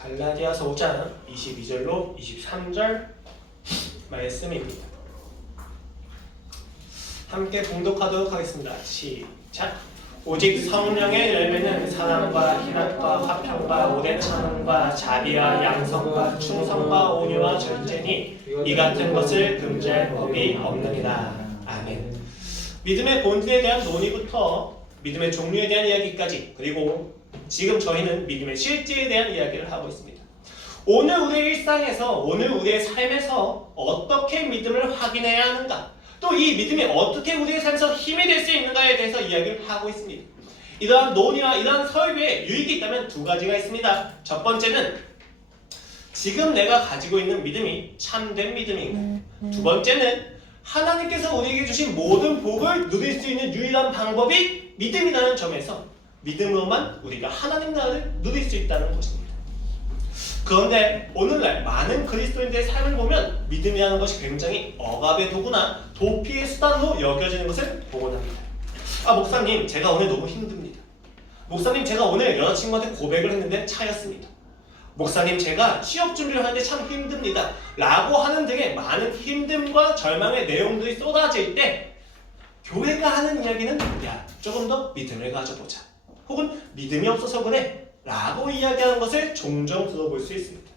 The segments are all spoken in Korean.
갈라디아서 5장 22절로 23절 말씀입니다. 함께 봉독하도록 하겠습니다. 시작! 오직 성령의 열매는 사랑과 희락과 화평과 오래 참음과 자비와 양성과 충성과 온유와 절제니 이 같은 것을 금지할 법이 없느니라. 아멘. 믿음의 본질에 대한 논의부터 믿음의 종류에 대한 이야기까지, 그리고 지금 저희는 믿음의 실제에 대한 이야기를 하고 있습니다. 오늘 우리의 일상에서, 오늘 우리의 삶에서 어떻게 믿음을 확인해야 하는가, 또 이 믿음이 어떻게 우리의 삶에서 힘이 될 수 있는가에 대해서 이야기를 하고 있습니다. 이러한 논의와 이러한 설교에 유익이 있다면 두 가지가 있습니다. 첫 번째는 지금 내가 가지고 있는 믿음이 참된 믿음인가, 두 번째는 하나님께서 우리에게 주신 모든 복을 누릴 수 있는 유일한 방법이 믿음이라는 점에서 믿음으로만 우리가 하나님 나라를 누릴 수 있다는 것입니다. 그런데 오늘날 많은 그리스도인들의 삶을 보면 믿음이라는 것이 굉장히 억압의 도구나 도피의 수단으로 여겨지는 것을 보곤 합니다. 목사님, 제가 오늘 너무 힘듭니다. 목사님, 제가 오늘 여자친구한테 고백을 했는데 차였습니다. 목사님, 제가 취업 준비를 하는데 참 힘듭니다. 라고 하는 등의 많은 힘듦과 절망의 내용들이 쏟아질 때 교회가 하는 이야기는 야, 조금 더 믿음을 가져보자, 혹은 믿음이 없어서 그래 라고 이야기하는 것을 종종 들어볼 수 있습니다.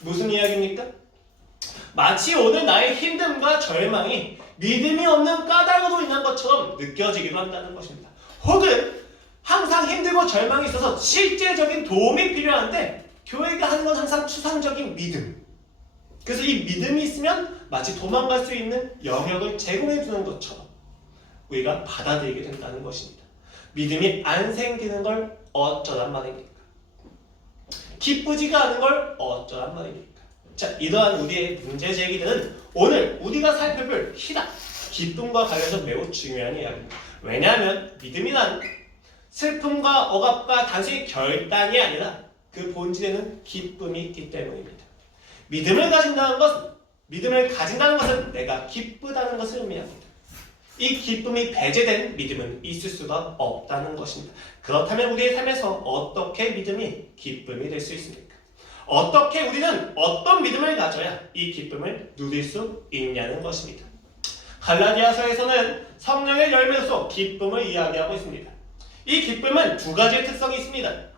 무슨 이야기입니까? 마치 오늘 나의 힘듦과 절망이 믿음이 없는 까닭으로 인한 것처럼 느껴지기도 한다는 것입니다. 혹은 항상 힘들고 절망이 있어서 실제적인 도움이 필요한데 교회가 하는 건 항상 추상적인 믿음, 그래서 이 믿음이 있으면 마치 도망갈 수 있는 영역을 제공해 주는 것처럼 우리가 받아들이게 된다는 것입니다. 믿음이 안 생기는 걸 어쩌란 말입니까? 기쁘지가 않은 걸 어쩌란 말입니까? 자, 이러한 우리의 문제 제기들은 오늘 우리가 살펴볼 희락, 기쁨과 관련해서 매우 중요한 이야기입니다. 왜냐하면 믿음이란 슬픔과 억압과 단순히 결단이 아니라 그 본질에는 기쁨이 있기 때문입니다. 믿음을 가진다는 것은 내가 기쁘다는 것을 의미합니다. 이 기쁨이 배제된 믿음은 있을 수가 없다는 것입니다. 그렇다면 우리의 삶에서 어떻게 믿음이 기쁨이 될 수 있습니까? 어떻게 우리는 어떤 믿음을 가져야 이 기쁨을 누릴 수 있냐는 것입니다. 갈라디아서에서는 성령의 열매로서 기쁨을 이야기하고 있습니다. 이 기쁨은 두 가지의 특성이 있습니다.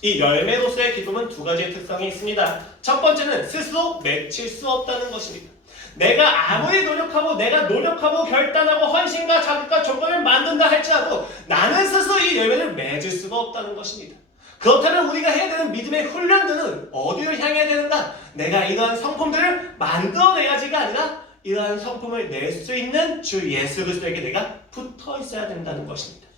이 열매로서의 기쁨은 두 가지의 특성이 있습니다. 첫 번째는 스스로 맺힐 수 없다는 것입니다. 내가 아무리 노력하고 결단하고 헌신과 자극과 조건을 만든다 할지라도 나는 스스로 이 열매를 맺을 수가 없다는 것입니다. 그렇다면 우리가 해야 되는 믿음의 훈련들은 어디를 향해야 되는가? 내가 이러한 성품들을 만들어내야지가 아니라 이러한 성품을 낼 수 있는 주 예수 그리스도에게 내가 붙어 있어야 된다는 것입니다.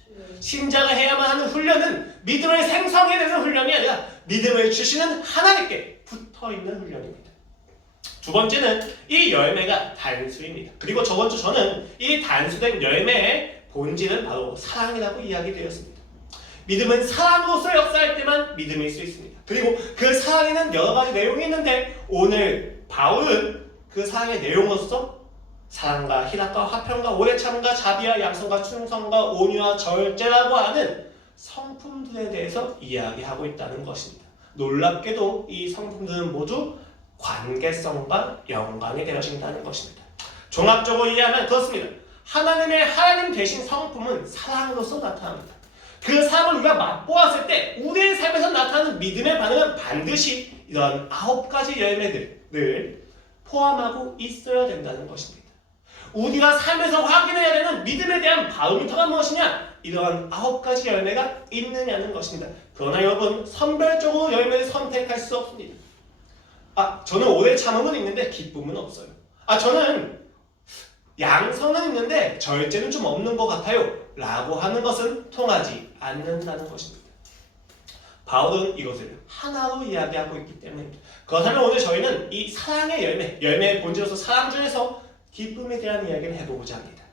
신자가 해야만 하는 훈련은 믿음을 생성해내는 훈련이 아니라 믿음을 주시는 하나님께 붙어 있는 훈련입니다. 두 번째는 이 열매가 단수입니다. 그리고 저번 주 저는 이 단수된 열매의 본질은 바로 사랑이라고 이야기되었습니다. 믿음은 사랑으로서 역사할 때만 믿음일 수 있습니다. 그리고 그 사랑에는 여러 가지 내용이 있는데 오늘 바울은 그 사랑의 내용으로서 사랑과 희락과 화평과 오래 참음과 자비와 양성과 충성과 온유와 절제라고 하는 성품들에 대해서 이야기하고 있다는 것입니다. 놀랍게도 이 성품들은 모두 관계성과 연관이 되어진다는 것입니다. 종합적으로 이해하면 그렇습니다. 하나님 대신 성품은 사랑으로서 나타납니다. 그 사랑을 우리가 맛보았을 때 우리의 삶에서 나타나는 믿음의 반응은 반드시 이런 9가지 열매들을 포함하고 있어야 된다는 것입니다. 우리가 삶에서 확인해야 되는 믿음에 대한 바로미터가 무엇이냐? 이러한 9가지 열매가 있느냐는 것입니다. 그러나 여러분, 선별적으로 열매를 선택할 수 없습니다. 저는 오래 참음은 있는데 기쁨은 없어요. 저는 양성은 있는데 절제는 좀 없는 것 같아요 라고 하는 것은 통하지 않는다는 것입니다. 바울은 이것을 하나로 이야기하고 있기 때문입니다. 그렇다면 오늘 저희는 이 사랑의 열매의 본질로서 사랑 중에서 기쁨에 대한 이야기를 해보고자 합니다.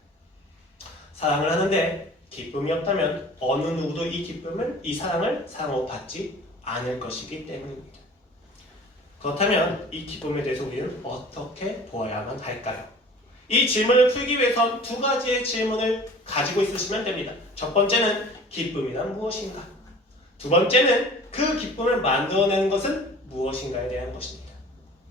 사랑을 하는데 기쁨이 없다면 어느 누구도 이 사랑을 사랑으로 받지 않을 것이기 때문입니다. 그렇다면 이 기쁨에 대해서 우리는 어떻게 보아야만 할까요? 이 질문을 풀기 위해선 두 가지의 질문을 가지고 있으시면 됩니다. 첫 번째는 기쁨이란 무엇인가? 두 번째는 그 기쁨을 만들어내는 것은 무엇인가에 대한 것입니다.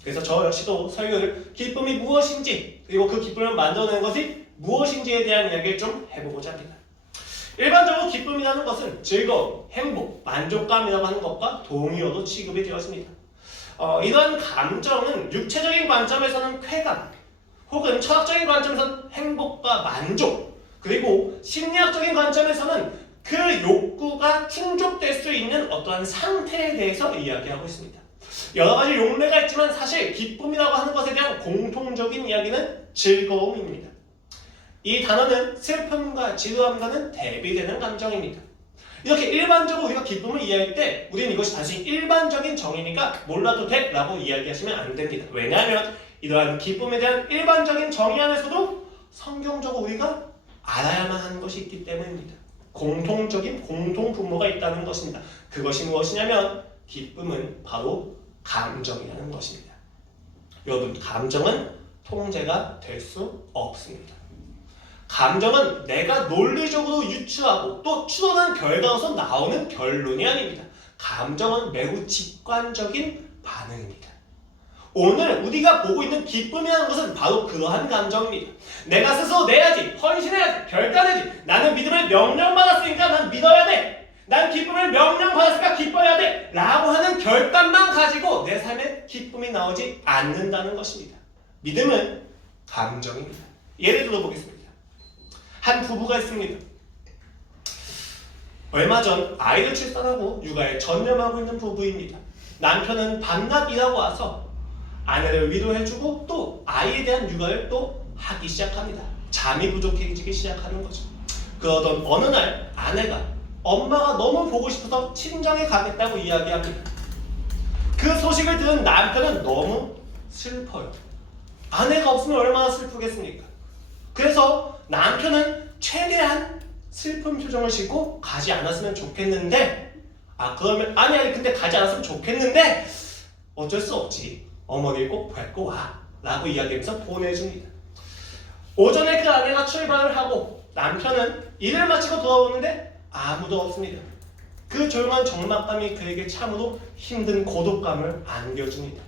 그래서 저 역시도 설교를 기쁨이 무엇인지 그리고 그 기쁨을 만들어내는 것이 무엇인지에 대한 이야기를 좀 해보고자 합니다. 일반적으로 기쁨이라는 것은 즐거움, 행복, 만족감이라고 하는 것과 동의어로 취급이 되었습니다. 이러한 감정은 육체적인 관점에서는 쾌감, 혹은 철학적인 관점에서는 행복과 만족, 그리고 심리학적인 관점에서는 그 욕구가 충족될 수 있는 어떠한 상태에 대해서 이야기하고 있습니다. 여러 가지 용례가 있지만 사실 기쁨이라고 하는 것에 대한 공통적인 이야기는 즐거움입니다. 이 단어는 슬픔과 지루함과는 대비되는 감정입니다. 이렇게 일반적으로 우리가 기쁨을 이해할 때 우리는 이것이 단순히 일반적인 정의니까 몰라도 돼 라고 이야기하시면 안 됩니다. 왜냐하면 이러한 기쁨에 대한 일반적인 정의 안에서도 성경적으로 우리가 알아야만 하는 것이 있기 때문입니다. 공통적인 공통분모가 있다는 것입니다. 그것이 무엇이냐면 기쁨은 바로 감정이라는 것입니다. 여러분, 감정은 통제가 될 수 없습니다. 감정은 내가 논리적으로 유추하고 또 추론한 결과로서 나오는 결론이 아닙니다. 감정은 매우 직관적인 반응입니다. 오늘 우리가 보고 있는 기쁨이라는 것은 바로 그러한 감정입니다. 내가 스스로 내야지, 헌신해야지, 결단해야지. 나는 믿음을 명령받았으니까 난 믿어야 돼. 난 기쁨을 명령받았으니까 기뻐야 돼. 라고 하는 결단만 가지고 내 삶에 기쁨이 나오지 않는다는 것입니다. 믿음은 감정입니다. 예를 들어 보겠습니다. 한 부부가 있습니다. 얼마 전 아이를 출산하고 육아에 전념하고 있는 부부입니다. 남편은 밤낮 일하고 와서 아내를 위로해주고 또 아이에 대한 육아를 또 하기 시작합니다. 잠이 부족해지기 시작하는 거죠. 그러던 어느 날 아내가 엄마가 너무 보고 싶어서 친정에 가겠다고 이야기합니다. 그 소식을 들은 남편은 너무 슬퍼요. 아내가 없으면 얼마나 슬프겠습니까? 그래서 남편은 최대한 슬픈 표정을 짓고 가지 않았으면 좋겠는데 그러면 아니 근데 가지 않았으면 좋겠는데 어쩔 수 없지. 어머니를 꼭 뵙고 와 라고 이야기하면서 보내줍니다. 오전에 그 아내가 출발을 하고 남편은 일을 마치고 돌아오는데 아무도 없습니다. 그 조용한 적막감이 그에게 참으로 힘든 고독감을 안겨줍니다.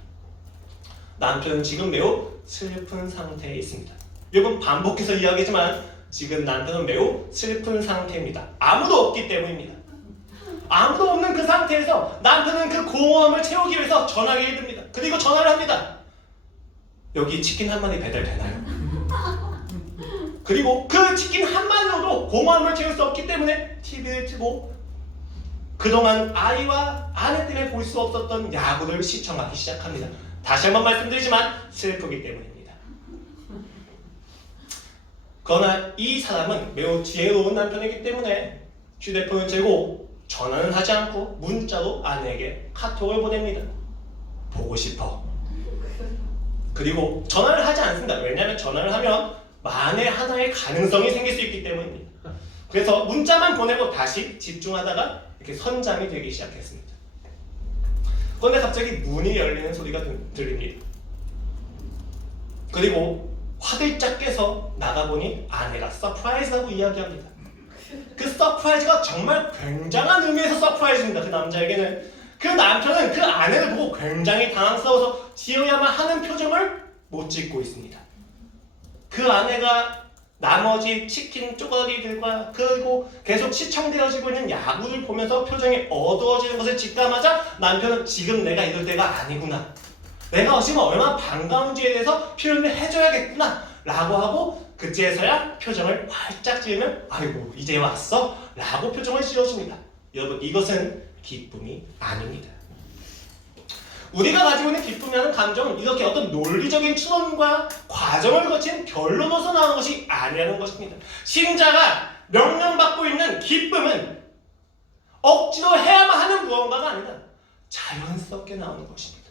남편은 지금 매우 슬픈 상태에 있습니다. 여러분, 반복해서 이야기지만 지금 남편은 매우 슬픈 상태입니다. 아무도 없기 때문입니다. 아무도 없는 그 상태에서 남편은 그 공허함을 채우기 위해서 전화기를 듭니다. 그리고 전화를 합니다. 여기 치킨 한 마리 배달되나요? 그리고 그 치킨 한 마리로도 공허함을 채울 수 없기 때문에 TV를 틀고 그동안 아이와 아내 때문에 볼 수 없었던 야구를 시청하기 시작합니다. 다시 한번 말씀드리지만 슬프기 때문입니다. 그러나 이 사람은 매우 지혜로운 남편이기 때문에 휴대폰을 들고 전화는 하지 않고 문자로 아내에게 카톡을 보냅니다. 보고 싶어. 그리고 전화를 하지 않습니다. 왜냐하면 전화를 하면 만에 하나의 가능성이 생길 수 있기 때문입니다. 그래서 문자만 보내고 다시 집중하다가 이렇게 선잠이 되기 시작했습니다. 그런데 갑자기 문이 열리는 소리가 들립니다. 그리고 화들짝 깨서 나가보니 아내가 서프라이즈라고 이야기합니다. 그 서프라이즈가 정말 굉장한 의미에서 서프라이즈입니다. 그 남자에게는. 그 남편은 그 아내를 보고 굉장히 당황스러워서 지어야만 하는 표정을 못 짓고 있습니다. 그 아내가 나머지 치킨 쪼가리들과 그리고 계속 시청되어지고 있는 야구를 보면서 표정이 어두워지는 것을 직감하자 남편은 지금 내가 이럴 때가 아니구나. 내가 지금 얼마나 반가운지에 대해서 표현을 해줘야겠구나 라고 하고 그제서야 표정을 활짝 지으면 아이고 이제 왔어? 라고 표정을 지어줍니다. 여러분, 이것은 기쁨이 아닙니다. 우리가 가지고 있는 기쁨이라는 감정은 이렇게 어떤 논리적인 추론과 과정을 거친 결론으로서 나오는 것이 아니라는 것입니다. 신자가 명령받고 있는 기쁨은 억지로 해야만 하는 무언가가 아니라 자연스럽게 나오는 것입니다.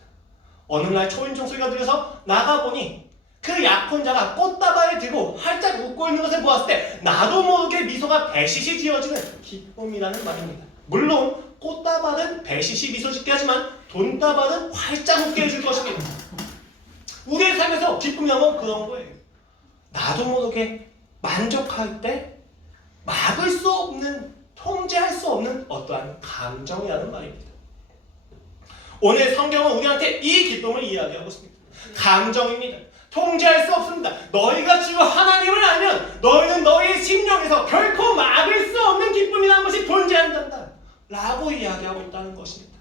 어느 날 초인종 소리가 들려서 나가보니 그 약혼자가 꽃다발을 들고 활짝 웃고 있는 것을 보았을 때 나도 모르게 미소가 배시시 지어지는 기쁨이라는 말입니다. 물론 꽃다발은 배시시 미소 짓게 하지만 돈다발은 활짝 웃게 해줄 것입니다. 우리의 삶에서 기쁨이라면 그런 거예요. 나도 모르게 만족할 때 막을 수 없는, 통제할 수 없는 어떠한 감정이라는 말입니다. 오늘 성경은 우리한테 이 기쁨을 이야기하고 있습니다. 감정입니다. 통제할 수 없습니다. 너희가 주 하나님을 알면 너희는 너희의 심령에서 결코 막을 수 없는 기쁨이라는 것이 존재한단다 라고 이야기하고 있다는 것입니다.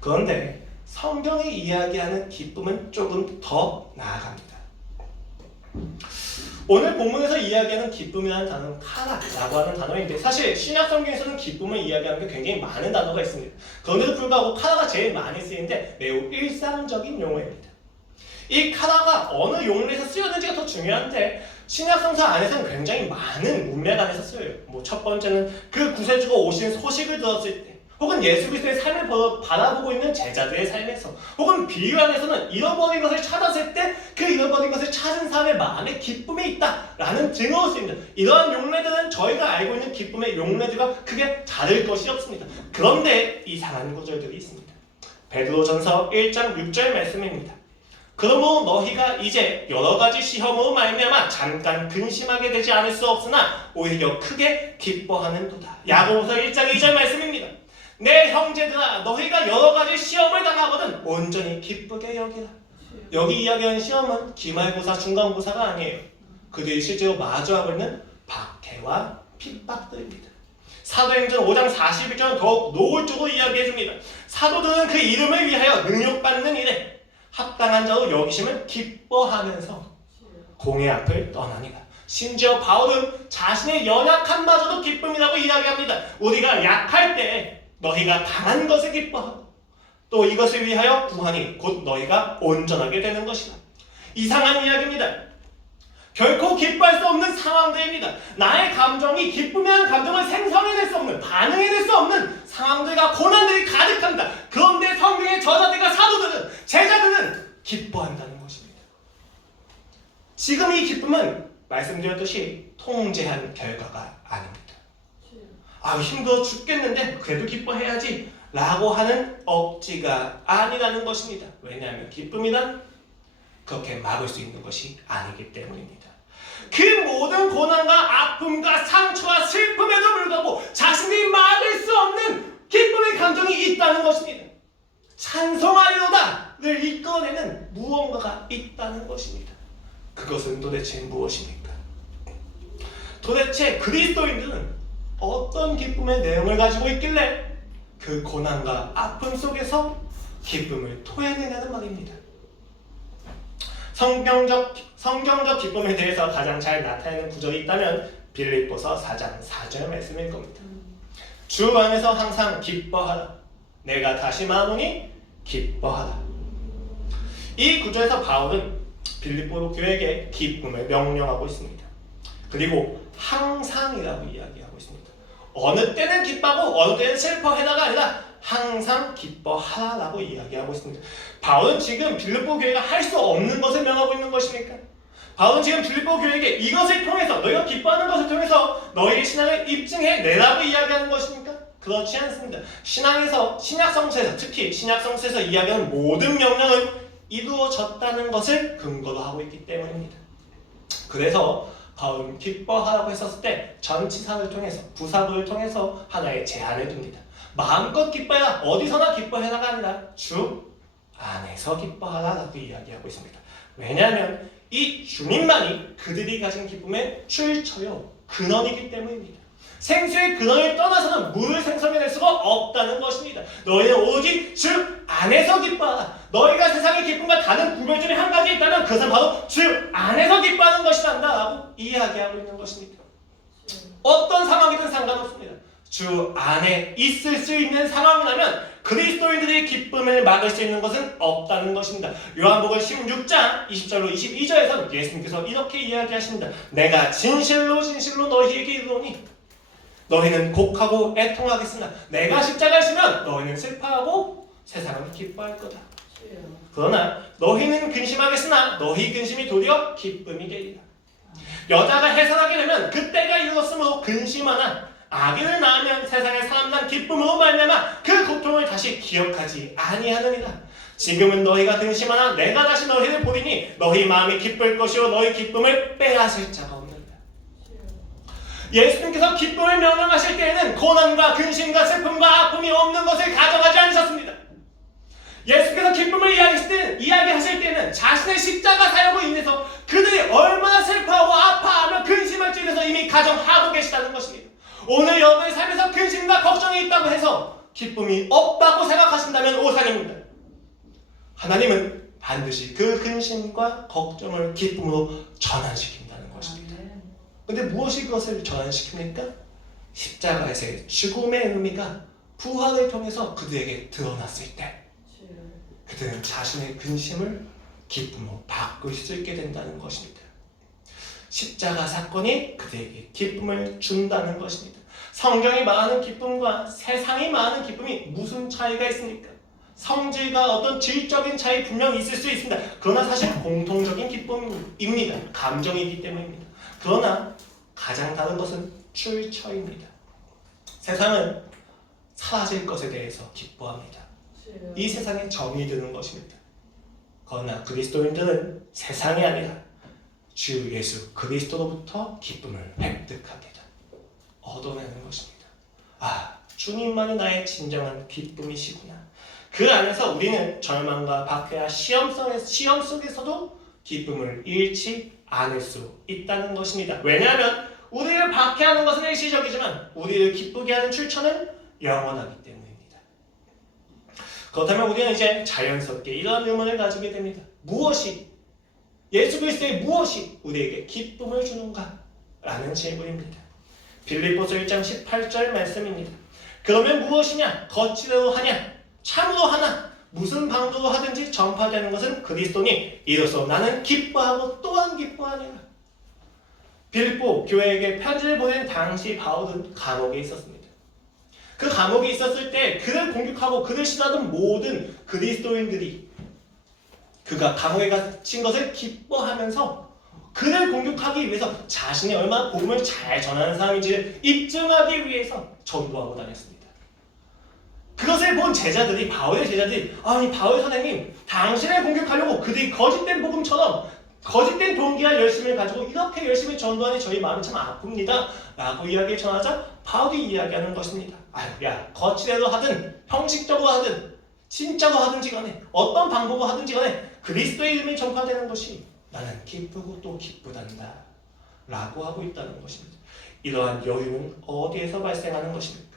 그런데 성경이 이야기하는 기쁨은 조금 더 나아갑니다. 오늘 본문에서 이야기하는 기쁨이라는 단어는 카라라고 하는 단어인데 사실 신약 성경에서는 기쁨을 이야기하는 게 굉장히 많은 단어가 있습니다. 그런데도 불구하고 카라가 제일 많이 쓰이는데 매우 일상적인 용어입니다. 이 카라가 어느 용례에서 쓰였는지가 더 중요한데 신약 성서 안에서는 굉장히 많은 문맥 안에서 쓰여요. 첫 번째는 그 구세주가 오신 소식을 들었을 때, 혹은 예수 그리스도의 삶을 바라보고 있는 제자들의 삶에서, 혹은 비유 안에서는 잃어버린 것을 찾았을 때 그 잃어버린 것을 찾은 사람의 마음에 기쁨이 있다라는 증거로 쓰입니다. 이러한 용례들은 저희가 알고 있는 기쁨의 용례들과 크게 다를 것이 없습니다. 그런데 이상한 구절들이 있습니다. 베드로전서 1장 6절 말씀입니다. 그러므로 너희가 이제 여러 가지 시험으로 말미암아 잠깐 근심하게 되지 않을 수 없으나 오히려 크게 기뻐하는도다. 야고보서 1장 2절 말씀입니다. 내 형제들아 너희가 여러 가지 시험을 당하거든 온전히 기쁘게 여기라. 여기 이야기하는 시험은 기말고사, 중간고사가 아니에요. 그들이 실제로 마주하고 있는 박해와 핍박들입니다. 사도행전 5장 41절은 더욱 노골적으로 이야기해줍니다. 사도들은 그 이름을 위하여 능력받는 일에 합당한 자로 여기심을 기뻐하면서 공의 앞을 떠나니라. 심지어 바울은 자신의 연약함마저도 기쁨이라고 이야기합니다. 우리가 약할 때 너희가 당한 것을 기뻐하고 또 이것을 위하여 구하니 곧 너희가 온전하게 되는 것이다. 이상한 이야기입니다. 결코 기뻐할 수 없는 상황들입니다. 나의 감정이 기쁨이라는 감정을 생성해낼 수 없는, 반응해낼 수 없는 상황들과 고난들이 가득합니다. 그런데 성경의 저자들과 사도들은, 제자들은 기뻐한다는 것입니다. 지금 이 기쁨은 말씀드렸듯이 통제한 결과가 아닙니다. 힘들어 죽겠는데 그래도 기뻐해야지 라고 하는 억지가 아니라는 것입니다. 왜냐하면 기쁨이란 그렇게 막을 수 있는 것이 아니기 때문입니다. 그 모든 고난과 아픔과 상처와 슬픔에도 불구하고 자신이 막을 수 없는 기쁨의 감정이 있다는 것입니다. 찬송하리로다를 이끌어내는 무언가가 있다는 것입니다. 그것은 도대체 무엇입니까? 도대체 그리스도인들은 어떤 기쁨의 내용을 가지고 있길래 그 고난과 아픔 속에서 기쁨을 토해내냐는 말입니다. 성경적 기쁨에 대해서 가장 잘 나타내는 구절이 있다면 빌립보서 4장 4절 말씀일 겁니다. 주 안에서 항상 기뻐하라. 내가 다시 말하노니 기뻐하라. 이 구절에서 바울은 빌립보 교회에게 기쁨을 명령하고 있습니다. 그리고 항상이라고 이야기하고 있습니다. 어느 때는 기뻐하고 어느 때는 슬퍼해라가 아니라 항상 기뻐하라고 이야기하고 있습니다. 바울은 지금 빌립보 교회가 할 수 없는 것을 명하고 있는 것입니까? 바울은 지금 빌립보 교회에게 이것을 통해서, 너희가 기뻐하는 것을 통해서 너희의 신앙을 입증해내라고 이야기하는 것입니까? 그렇지 않습니다. 신약성서에서, 특히 신약성서에서 이야기하는 모든 명령은 이루어졌다는 것을 근거로 하고 있기 때문입니다. 그래서 바울은 기뻐하라고 했었을 때 전치사를 통해서, 부사구를 통해서 하나의 제한을 둡니다. 마음껏 기뻐해라, 어디서나 기뻐해라가 아니라 주 안에서 기뻐하라 라고 이야기하고 있습니다. 왜냐하면 이 주님만이 그들이 가진 기쁨의 출처요 근원이기 때문입니다. 생수의 근원을 떠나서는 물을 생성해낼 수가 없다는 것입니다. 너희는 오직 주 안에서 기뻐하라. 너희가 세상의 기쁨과 다른 구별 중에 한 가지 있다면 그것은 바로 주 안에서 기뻐하는 것이란다 라고 이야기하고 있는 것입니다. 어떤 상황이든 상관없습니다. 주 안에 있을 수 있는 상황이라면 그리스도인들의 기쁨을 막을 수 있는 것은 없다는 것입니다. 요한복음 16장 20절로 22절에서 예수님께서 이렇게 이야기하십니다. 내가 진실로 진실로 너희에게 이르노니 너희는 곡하고 애통하겠으나 내가 십자가를 지면 너희는 슬퍼하고 세상은 기뻐할 거다. 그러나 너희는 근심하겠으나 너희 근심이 도리어 기쁨이 되리라. 여자가 해산하게 되면 그때가 이르렀으므로 근심하나 아기를 낳으면 세상에 사람난 기쁨으로 말미암아 그 고통을 다시 기억하지 아니하느니라. 지금은 너희가 근심하나 내가 다시 너희를 보리니 너희 마음이 기쁠 것이요 너희 기쁨을 빼앗을 자가 없느니라. 예수님께서 기쁨을 명령하실 때에는 고난과 근심과 슬픔과 아픔이 없는 것을 가져가지 않으셨습니다. 예수께서 기쁨을 이야기하실 때는 자신의 십자가 사역으로 인해서 그들이 얼마나 슬퍼하고 아파하며 근심할지 인해서 이미 가정하고 계시다는 것입니다. 오늘 여러분의 삶에서 근심과 걱정이 있다고 해서 기쁨이 없다고 생각하신다면 오산입니다. 하나님은 반드시 그 근심과 걱정을 기쁨으로 전환시킨다는 것입니다. 근데 무엇이 그것을 전환시킵니까? 십자가에서의 죽음의 의미가 부활을 통해서 그들에게 드러났을 때 그들은 자신의 근심을 기쁨으로 바꿀 수 있게 된다는 것입니다. 십자가 사건이 그들에게 기쁨을 준다는 것입니다. 성경이 말하는 기쁨과 세상이 말하는 기쁨이 무슨 차이가 있습니까? 성질과 어떤 질적인 차이 분명히 있을 수 있습니다. 그러나 사실 공통적인 기쁨입니다. 감정이기 때문입니다. 그러나 가장 다른 것은 출처입니다. 세상은 사라질 것에 대해서 기뻐합니다. 이 세상에 정이 드는 것입니다. 그러나 그리스도인들은 세상이 아니라 주 예수 그리스도로부터 기쁨을 획득합니다. 얻어내는 것입니다. 아, 주님만이 나의 진정한 기쁨이시구나. 그 안에서 우리는 절망과 박해와 시험 속에서도 기쁨을 잃지 않을 수 있다는 것입니다. 왜냐하면 우리를 박해하는 것은 일시적이지만 우리를 기쁘게 하는 출처는 영원하기 때문입니다. 그렇다면 우리는 이제 자연스럽게 이러한 의문을 가지게 됩니다. 무엇이, 예수 그리스도의 무엇이 우리에게 기쁨을 주는가? 라는 질문입니다. 빌립보서 1장 18절 말씀입니다. 그러면 무엇이냐? 거칠어도 하냐? 참으로 하나? 무슨 방도로 하든지 전파되는 것은 그리스도니 이로써 나는 기뻐하고 또한 기뻐하니라. 빌립보 교회에게 편지를 보낸 당시 바울은 감옥에 있었습니다. 그 감옥에 있었을 때 그를 공격하고 그를 싫어하던 모든 그리스도인들이 그가 감옥에 갇힌 것을 기뻐하면서 그를 공격하기 위해서 자신이 얼마나 복음을 잘 전하는 사람인지를 입증하기 위해서 전도하고 다녔습니다. 그것을 본 제자들이, 바울의 제자들이, 아니 바울 선생님, 당신을 공격하려고 그들이 거짓된 복음처럼 거짓된 동기와 열심을 가지고 이렇게 열심히 전도하니 저희 마음이 참 아픕니다 라고 이야기를 전하자 바울이 이야기하는 것입니다. 아유, 야, 거칠애로 하든 형식적으로 하든 진짜로 하든지 간에 어떤 방법으로 하든지 간에 그리스도의 이름이 전파되는 것이 나는 기쁘고 또 기쁘단다 라고 하고 있다는 것입니다. 이러한 여유는 어디에서 발생하는 것입니까?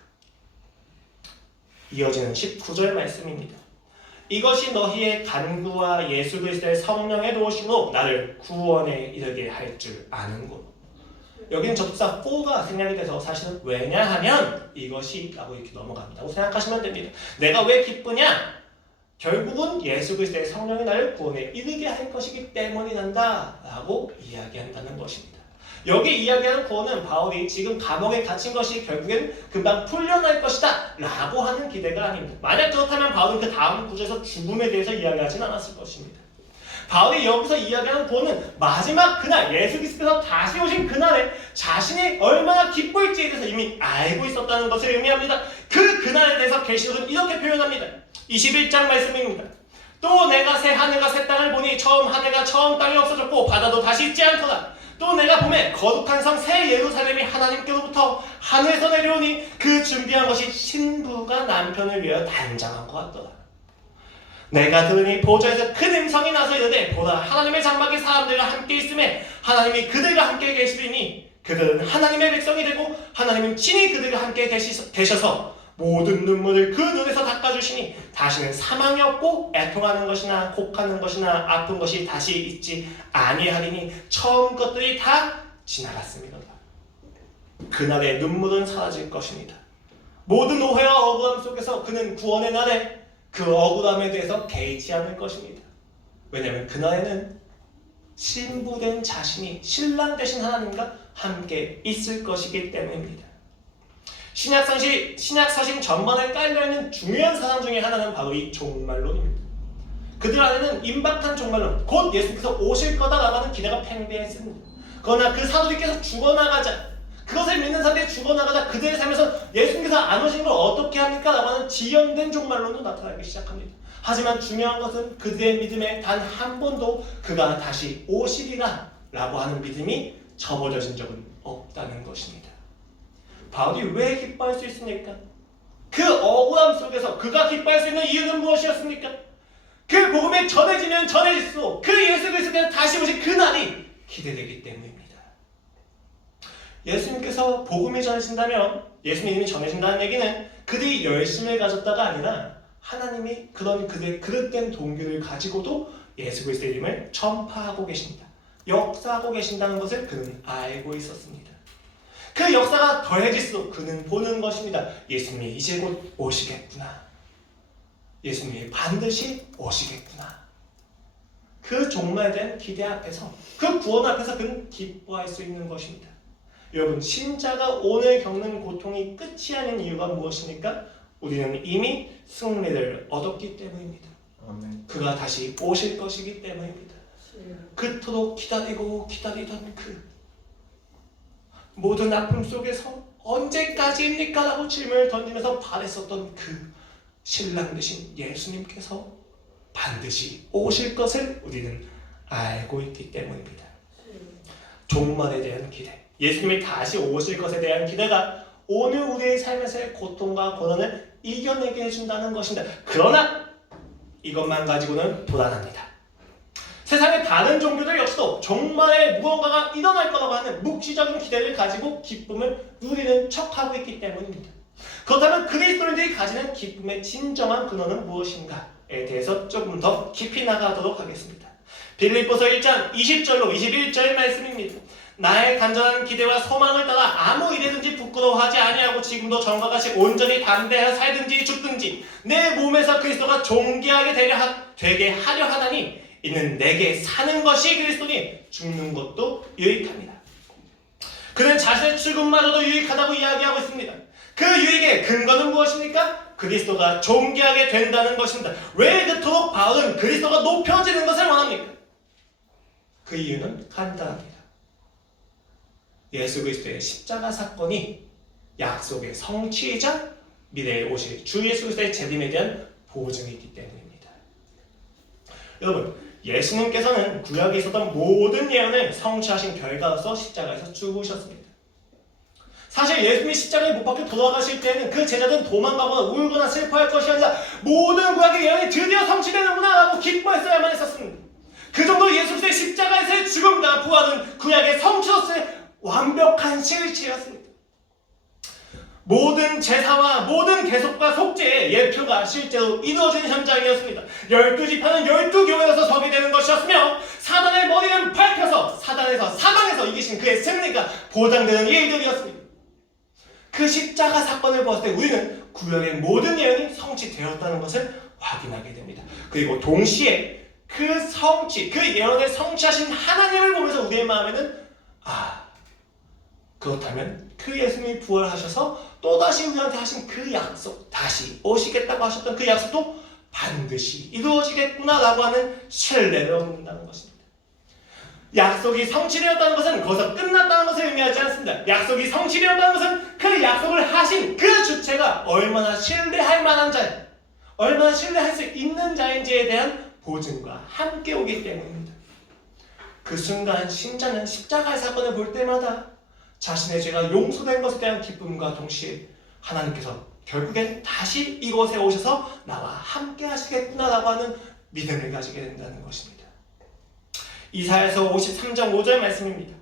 이어지는 19절 말씀입니다. 이것이 너희의 간구와 예수 그리스도의 성령의 도우심으로 나를 구원에 이르게 할 줄 아는군. 여기는 접사 4가 생략이 돼서 사실은 왜냐하면 이것이 라고 이렇게 넘어간다고 생각하시면 됩니다. 내가 왜 기쁘냐? 결국은 예수 그리스도의 성령이 나를 구원에 이르게 할 것이기 때문이란다 라고 이야기한다는 것입니다. 여기 이야기하는 구원은 바울이 지금 감옥에 갇힌 것이 결국엔 금방 풀려날 것이다 라고 하는 기대가 아닙니다. 만약 그렇다면 바울은 그 다음 구절에서 죽음에 대해서 이야기하진 않았을 것입니다. 바울이 여기서 이야기하는 구원은 마지막 그날 예수 그리스도께서 다시 오신 그날에 자신이 얼마나 기뻐할지에 대해서 이미 알고 있었다는 것을 의미합니다. 그날에 대해서 계시록은 이렇게 표현합니다. 21장 말씀입니다. 또 내가 새 하늘과 새 땅을 보니 처음 하늘과 처음 땅이 없어졌고 바다도 다시 있지 않더라. 또 내가 보매 거룩한 성 새 예루살렘이 하나님께로부터 하늘에서 내려오니 그 준비한 것이 신부가 남편을 위하여 단장한 것 같더라. 내가 들으니 보좌에서 큰 음성이 나서 이르되 보라 하나님의 장막이 사람들과 함께 있음에 하나님이 그들과 함께 계시리니 그들은 하나님의 백성이 되고 하나님은 친히 그들과 함께 계셔서 모든 눈물을 그 눈에서 닦아주시니 다시는 사망이 없고 애통하는 것이나 곡하는 것이나 아픈 것이 다시 있지 아니하리니 처음 것들이 다 지나갔습니다. 그날의 눈물은 사라질 것입니다. 모든 오해와 억울함 속에서 그는 구원의 날에 그 억울함에 대해서 개의치 않을 것입니다. 왜냐하면 그날에는 신부된 자신이 신랑 되신 하나님과 함께 있을 것이기 때문입니다. 신약사신 전반에 깔려있는 중요한 사상 중에 하나는 바로 이 종말론입니다. 그들 안에는 임박한 종말론, 곧 예수께서 오실 거다라고 하는 기대가 팽배했습니다. 그러나 그 사도들이 계속 죽어나가자, 그것을 믿는 사람들이 죽어나가자 그들의 삶에서 예수님께서 안 오신 걸 어떻게 합니까? 라고 하는 지연된 종말론도 나타나기 시작합니다. 하지만 중요한 것은 그들의 믿음에 단 한 번도 그가 다시 오시리라 라고 하는 믿음이 접어져진 적은 없다는 것입니다. 바울이 왜 기뻐할 수 있습니까? 그 억울함 속에서 그가 기뻐할 수 있는 이유는 무엇이었습니까? 그 복음이 전해지면 전해질수록 그 예수 그리스도께서 다시 오실 그날이 기대되기 때문입니다. 예수님께서 복음이 전해진다면, 예수 믿음이 전해진다는 얘기는 그들이 열심을 가졌다가 아니라 하나님이 그런 그들의 그릇된 동기를 가지고도 예수 그리스도의 이름을 전파하고 계십니다. 역사하고 계신다는 것을 그는 알고 있었습니다. 그 역사가 더해질수록 그는 보는 것입니다. 예수님이 이제 곧 오시겠구나. 예수님이 반드시 오시겠구나. 그 종말에 대한 기대 앞에서, 그 구원 앞에서 그는 기뻐할 수 있는 것입니다. 여러분, 신자가 오늘 겪는 고통이 끝이 아닌 이유가 무엇입니까? 우리는 이미 승리를 얻었기 때문입니다. 아멘. 그가 다시 오실 것이기 때문입니다. 그토록 기다리고 기다리던 그 모든 아픔 속에서 언제까지입니까? 라고 질문을 던지면서 바랬었던 그 신랑 되신 예수님께서 반드시 오실 것을 우리는 알고 있기 때문입니다. 종말에 대한 기대, 예수님이 다시 오실 것에 대한 기대가 오늘 우리의 삶에서의 고통과 고난을 이겨내게 해준다는 것입니다. 그러나 이것만 가지고는 불안합니다. 세상의 다른 종교들 역시도 종말에 무언가가 일어날 거라고 하는 묵시적인 기대를 가지고 기쁨을 누리는 척하고 있기 때문입니다. 그렇다면 그리스도인들이 가지는 기쁨의 진정한 근원은 무엇인가에 대해서 조금 더 깊이 나가도록 하겠습니다. 빌립보서 1장 20절로 21절 말씀입니다. 나의 간절한 기대와 소망을 따라 아무 일에든지 부끄러워하지 아니하고 지금도 전과 같이 온전히 담대하여 살든지 죽든지 내 몸에서 그리스도가 존귀하게 되게 하려 하나니 이는 내게 사는 것이 그리스도니 죽는 것도 유익합니다. 그는 자신의 죽음마저도 유익하다고 이야기하고 있습니다. 그 유익의 근거는 무엇입니까? 그리스도가 존귀하게 된다는 것입니다. 왜 그토록 바울은 그리스도가 높여지는 것을 원합니까? 그 이유는 간단합니다. 예수 그리스도의 십자가 사건이 약속의 성취이자 미래에 오실 주 예수 그리스도의 재림에 대한 보증이 있기 때문입니다. 여러분, 예수님께서는 구약에 있었던 모든 예언을 성취하신 결과로서 십자가에서 죽으셨습니다. 사실 예수님이 십자가에 못 박혀 돌아가실 때는 그 제자들은 도망가거나 울거나 슬퍼할 것이 아니라 모든 구약의 예언이 드디어 성취되는구나 라고 기뻐했어야만 했었습니다. 그 정도 예수 그리스도의 십자가에서의 죽음과 부활은 구약의 성취로서의 완벽한 실체였습니다. 모든 제사와 모든 계속과 속죄의 예표가 실제로 이루어진 현장이었습니다. 12지파는 12교회에서 서게 되는 것이었으며 사단의 머리는 밟혀서 사단에서 사망에서 이기신 그의 승리가 보장되는 일들이었습니다. 그 십자가 사건을 보았을 때 우리는 구약의 모든 예언이 성취되었다는 것을 확인하게 됩니다. 그리고 동시에 그 예언을 성취하신 하나님을 보면서 우리의 마음에는 그렇다면 그 예수님이 부활하셔서 또다시 우리한테 하신 그 약속, 다시 오시겠다고 하셨던 그 약속도 반드시 이루어지겠구나 라고 하는 신뢰를 얻는다는 것입니다. 약속이 성취되었다는 것은 거기서 끝났다는 것을 의미하지 않습니다. 약속이 성취되었다는 것은 그 약속을 하신 그 주체가 얼마나 신뢰할 만한 자인지, 얼마나 신뢰할 수 있는 자인지에 대한 보증과 함께 오기 때문입니다. 그 순간 신자는 십자가의 사건을 볼 때마다 자신의 죄가 용서된 것에 대한 기쁨과 동시에 하나님께서 결국엔 다시 이곳에 오셔서 나와 함께 하시겠구나라고 하는 믿음을 가지게 된다는 것입니다. 이사야서 53장 5절 말씀입니다.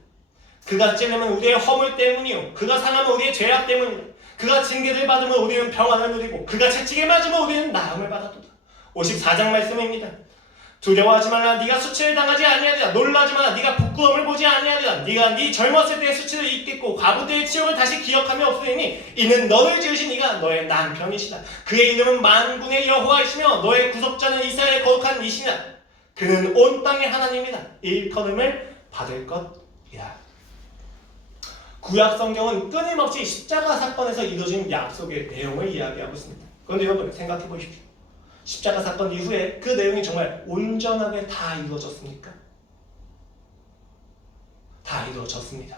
그가 찔림은 우리의 허물 때문이요 그가 상함은 우리의 죄악 때문이다. 그가 징계를 받으면 우리는 평안을 누리고 그가 채찍에 맞으면 우리는 나음을 받았도다. 54장 말씀입니다. 두려워하지 말라. 네가 수치를 당하지 아니하리라. 놀라지 말라. 네가 부끄러움을 보지 아니하리라. 네가 네 젊었을 때의 수치를 잊겠고 과부 때의 치욕을 다시 기억하며 없으리니 이는 너를 지으신 이가 너의 남편이시다. 그의 이름은 만군의 여호와이시며 너의 구속자는 이스라엘의 거룩한 이시라. 그는 온 땅의 하나님이다. 일컬음을 받을 것이라. 구약 성경은 끊임없이 십자가 사건에서 이루어진 약속의 내용을 이야기하고 있습니다. 그런데 여러분 생각해 보십시오. 십자가 사건 이후에 그 내용이 정말 온전하게 다 이루어졌습니까? 다 이루어졌습니다.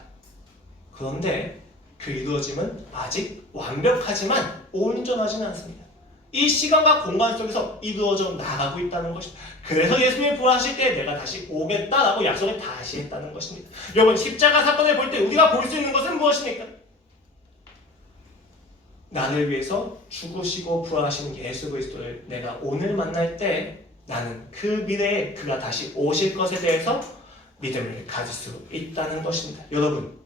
그런데 그 이루어짐은 아직 완벽하지만 온전하지는 않습니다. 이 시간과 공간 속에서 이루어져 나가고 있다는 것입니다. 그래서 예수님이 부활하실 때 내가 다시 오겠다라고 약속을 다시 했다는 것입니다. 여러분, 십자가 사건을 볼 때 우리가 볼 수 있는 것은 무엇입니까? 나를 위해서 죽으시고 부활하신 예수 그리스도를 내가 오늘 만날 때 나는 그 미래에 그가 다시 오실 것에 대해서 믿음을 가질 수 있다는 것입니다. 여러분,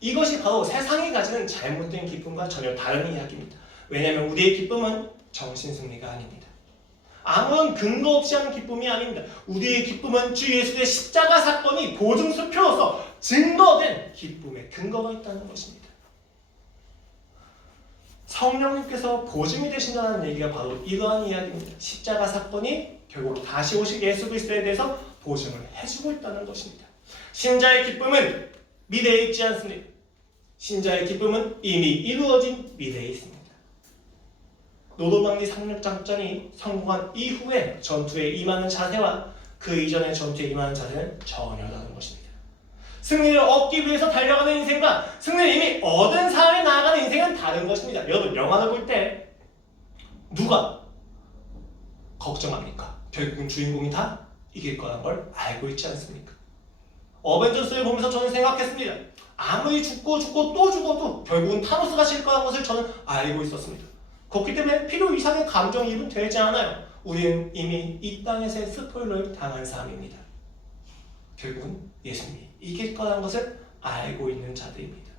이것이 바로 세상이 가지는 잘못된 기쁨과 전혀 다른 이야기입니다. 왜냐하면 우리의 기쁨은 정신승리가 아닙니다. 아무런 근거 없이 하는 기쁨이 아닙니다. 우리의 기쁨은 주 예수의 십자가 사건이 보증수표로서 증거된 기쁨의 근거가 있다는 것입니다. 성령님께서 보증이 되신다는 얘기가 바로 이러한 이야기입니다. 십자가 사건이 결국 다시 오실 예수 그리스도에 대해서 보증을 해주고 있다는 것입니다. 신자의 기쁨은 미래에 있지 않습니다. 신자의 기쁨은 이미 이루어진 미래에 있습니다. 노르망디 상륙작전이 성공한 이후에 전투에 임하는 자세와 그 이전의 전투에 임하는 자세는 전혀 다른 것입니다. 승리를 얻기 위해서 달려가는 인생과 승리를 이미 얻은 사람이 나아가는 인생은 다른 것입니다. 여러분, 영화를 볼 때 누가 걱정합니까? 결국은 주인공이 다 이길 거란 걸 알고 있지 않습니까? 어벤져스를 보면서 저는 생각했습니다. 아무리 죽고 또 죽어도 결국은 타노스가 질 거라는 것을 저는 알고 있었습니다. 그렇기 때문에 필요 이상의 감정이입은 되지 않아요. 우리는 이미 이 땅에서의 스포일러를 당한 사람입니다. 결국은 예수님이 이길 거라는 것을 알고 있는 자들입니다.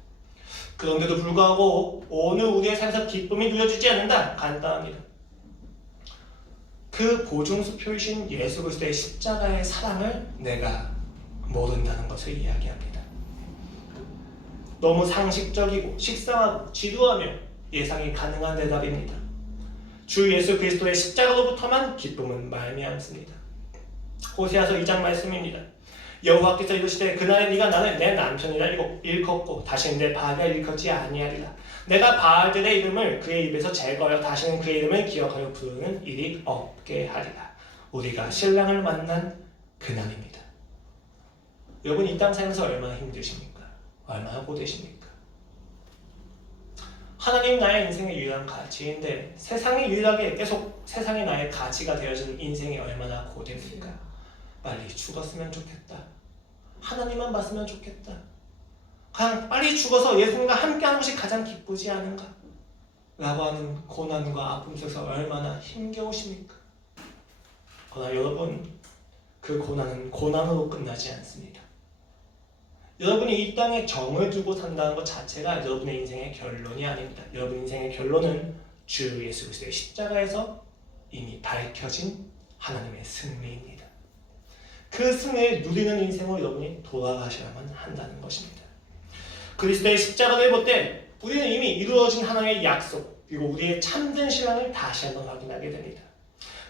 그런데도 불구하고 오늘 우리의 삶에서 기쁨이 누려지지 않는다? 간단합니다. 그 보증수표이신 예수 그리스도의 십자가의 사랑을 내가 모른다는 것을 이야기합니다. 너무 상식적이고 식상하고 지루하며 예상이 가능한 대답입니다. 주 예수 그리스도의 십자가로부터만 기쁨은 말미암습니다. 호세아서 2장 말씀입니다. 여호와께서 이르시되 그날에 네가 나를 내 남편이라 일컫고 다시는 내 바알이라 일컫지 아니하리라. 내가 바알들의 이름을 그의 입에서 제거하여 다시는 그의 이름을 기억하여 부르는 일이 없게 하리라. 우리가 신랑을 만난 그날입니다. 여러분, 이 땅 살면서 얼마나 힘드십니까? 얼마나 고되십니까? 하나님 나의 인생의 유일한 가치인데 세상이 유일하게 계속 세상이 나의 가치가 되어진 인생이 얼마나 고됩니까? 빨리 죽었으면 좋겠다. 하나님만 봤으면 좋겠다. 그냥 빨리 죽어서 예수님과 함께하는 것이 가장 기쁘지 않은가? 라고 하는 고난과 아픔 속에서 얼마나 힘겨우십니까? 그러나 여러분, 그 고난은 고난으로 끝나지 않습니다. 여러분이 이 땅에 정을 두고 산다는 것 자체가 여러분의 인생의 결론이 아닙니다. 여러분 인생의 결론은 주 예수 그리스도의 십자가에서 이미 밝혀진 하나님의 승리입니다. 그 승리를 누리는 인생으로 여러분이 돌아가셔야만 한다는 것입니다. 그리스도의 십자가를 볼 때 우리는 이미 이루어진 하나님의 약속 그리고 우리의 참된 신앙을 다시 한번 확인하게 됩니다.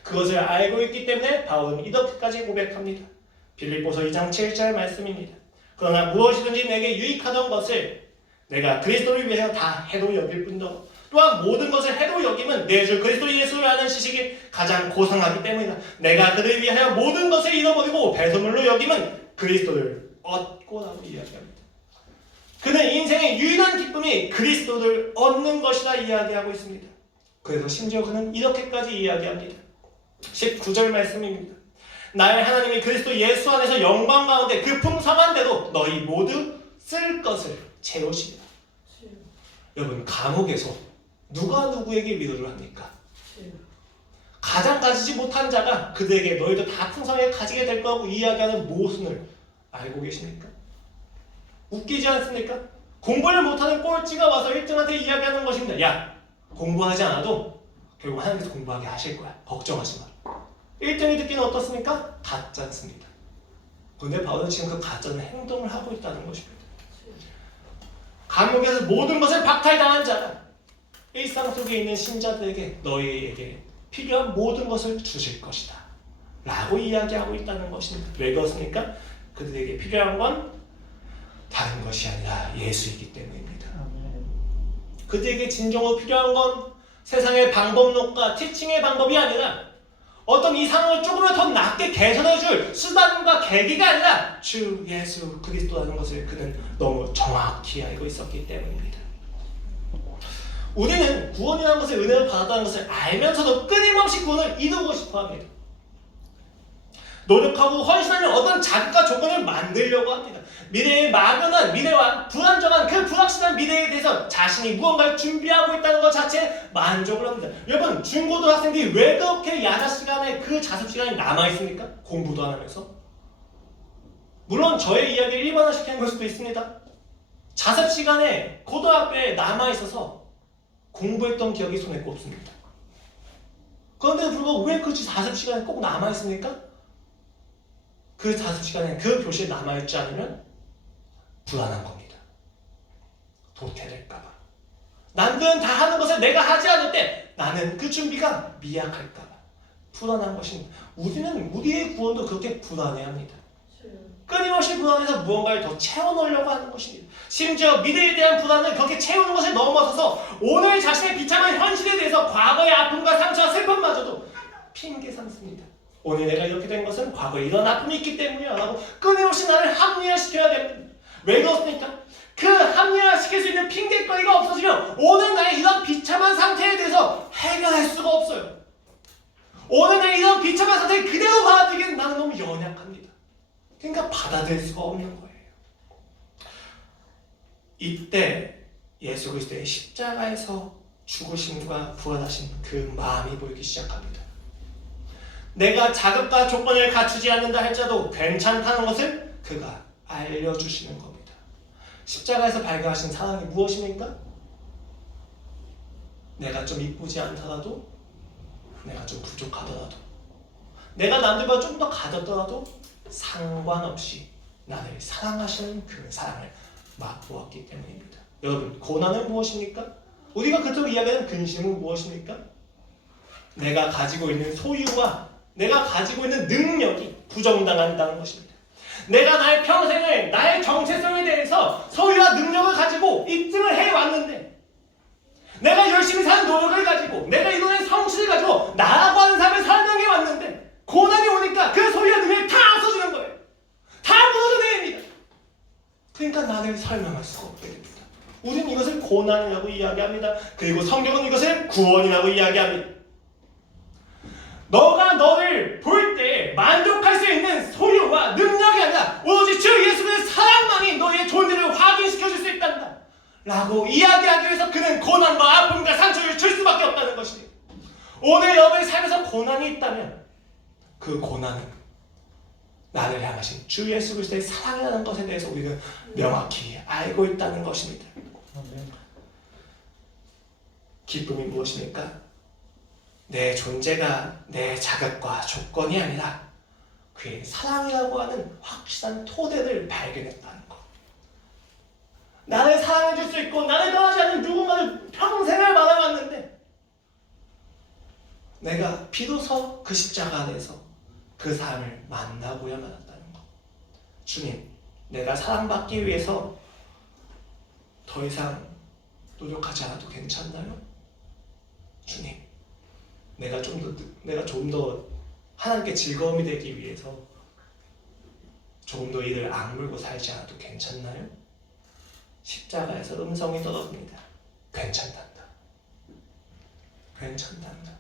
그것을 알고 있기 때문에 바울은 이렇게까지 고백합니다. 빌립보서 2장 7절 말씀입니다. 그러나 무엇이든지 내게 유익하던 것을 내가 그리스도를 위하여 다 해로 여길 뿐더러 또한 모든 것을 해로 여김은 내 주 그리스도 예수를 아는 지식이 가장 고상하기 때문이다. 내가 그를 위하여 모든 것을 잃어버리고 배설물로 여김은 그리스도를 얻고라고 이야기합니다. 그는 인생의 유일한 기쁨이 그리스도를 얻는 것이라 이야기하고 있습니다. 그래서 심지어 그는 이렇게까지 이야기합니다. 19절 말씀입니다. 나의 하나님이 그리스도 예수 안에서 영광 가운데 그 풍성한 대로 너희 모두 쓸 것을 채우시리라. 여러분, 감옥에서 누가 누구에게 위로를 합니까? 가장 가지지 못한 자가 그들에게 너희도 다 풍성하게 가지게 될 거라고 이야기하는 모순을 알고 계십니까? 웃기지 않습니까? 공부를 못하는 꼴찌가 와서 1등한테 이야기하는 것입니다. 야, 공부하지 않아도 결국 하나님께서 공부하게 하실 거야. 걱정하지 마. 1등이 듣기는 어떻습니까? 가짜습니다. 그런데 바울은 지금 그 가짜는 행동을 하고 있다는 것입니다. 감옥에서 모든 것을 박탈당한 자가 일상 속에 있는 신자들에게 너희에게 필요한 모든 것을 주실 것이다 라고 이야기하고 있다는 것입니다. 왜 그렇습니까? 그들에게 필요한 건 다른 것이 아니라 예수이기 때문입니다. 그들에게 진정으로 필요한 건 세상의 방법론과 티칭의 방법이 아니라 어떤 이 상황을 조금만 더 낫게 개선해줄 수단과 계기가 아니라 주 예수 그리스도라는 것을 그는 너무 정확히 알고 있었기 때문입니다. 우리는 구원이라는 것을 은혜로 받았다는 것을 알면서도 끊임없이 구원을 이루고 싶어합니다. 노력하고 헌신하는 어떤 자극과 조건을 만들려고 합니다. 미래의 막연한 미래와 불안정한 그 불확실한 미래에 대해서 자신이 무언가를 준비하고 있다는 것 자체에 만족을 합니다. 여러분, 중고등학생들이 왜 그렇게 야자 시간에 그 자습 시간이 남아있습니까? 공부도 안 하면서. 물론 저의 이야기를 일반화시키는 걸 수도 있습니다. 자습 시간에 고등학교에 남아있어서 공부했던 기억이 손에 꼽습니다. 그런데 불구하고 왜 그 자습 시간에 꼭 남아있습니까? 그 자습 시간에 그 교실에 남아있지 않으면 불안한 겁니다. 도태될까봐. 남들은 다 하는 것을 내가 하지 않을 때 나는 그 준비가 미약할까봐 불안한 것입니다. 우리는 우리의 구원도 그렇게 불안해합니다. 끊임없이 불안해서 무언가를 더 채워넣으려고 하는 것입니다. 심지어 미래에 대한 불안을 그렇게 채우는 것을 넘어서서 오늘 자신의 비참한 현실에 대해서 과거의 아픔과 상처와 슬픔마저도 핑계 삼습니다. 오늘 내가 이렇게 된 것은 과거에 이런 아픔이 있기 때문이야 라고 끊임없이 나를 합리화시켜야 됩니다. 왜 그렇습니까? 그 합리화시킬 수 있는 핑계거리가 없어지면 오늘 나의 이런 비참한 상태에 대해서 해결할 수가 없어요. 오늘 나의 이런 비참한 상태를 그대로 받아들이기엔 나는 너무 연약합니다. 그러니까 받아들일 수가 없는 거예요. 이때 예수 그리스도의 십자가에서 죽으심과 부활하신 그 마음이 보이기 시작합니다. 내가 자격과 조건을 갖추지 않는다 할지라도 괜찮다는 것을 그가 알려주시는 겁니다. 십자가에서 발견하신 사랑이 무엇입니까? 내가 좀 이쁘지 않더라도, 내가 좀 부족하더라도, 내가 남들보다 좀 더 가졌더라도 상관없이 나를 사랑하시는 그 사랑을 맛보았기 때문입니다. 여러분, 고난은 무엇입니까? 우리가 그토록 이야기하는 근심은 무엇입니까? 내가 가지고 있는 소유와 내가 가지고 있는 능력이 부정당한다는 것입니다. 내가 나의 평생을 나의 정체성에 대해서 소유와 능력을 가지고 입증을 해왔는데 내가 열심히 사는 노력을 가지고 내가 이루어낸 성취를 가지고 나라고 하는 삶을 설명해왔는데 고난이 오니까 그 소유와 능력이 다 없어지는 거예요. 다 무너져내립니다. 그러니까 나를 설명할 수가 없게 됩니다. 우리는 이것을 고난이라고 이야기합니다. 그리고 성경은 이것을 구원이라고 이야기합니다. 너가 너를 볼 때 만족할 수 있는 소유와 능력이 아니라 오로지 주 예수 그리스도의 사랑만이 너의 존재를 확인시켜줄 수 있단다 라고 이야기하기 위해서 그는 고난과 아픔과 상처를 줄 수밖에 없다는 것입니다. 오늘 여러분의 삶에서 고난이 있다면 그 고난은 나를 향하신 주 예수 그리스도의 사랑이라는 것에 대해서 우리는 명확히 알고 있다는 것입니다. 기쁨이 무엇입니까? 내 존재가 내 자격과 조건이 아니라 그의 사랑이라고 하는 확실한 토대를 발견했다는 것. 나를 사랑해줄 수 있고 나를 떠나지 않는 누군가를 평생을 바라봤는데 내가 비로소 그 십자가 안에서 그 사람을 만나고야만 한다는 것. 주님, 내가 사랑받기 위해서 더 이상 노력하지 않아도 괜찮나요? 주님, 내가 좀 더 하나님께 즐거움이 되기 위해서 조금 더 이를 악물고 살지 않아도 괜찮나요? 십자가에서 음성이 떨어집니다. 괜찮단다. 괜찮단다.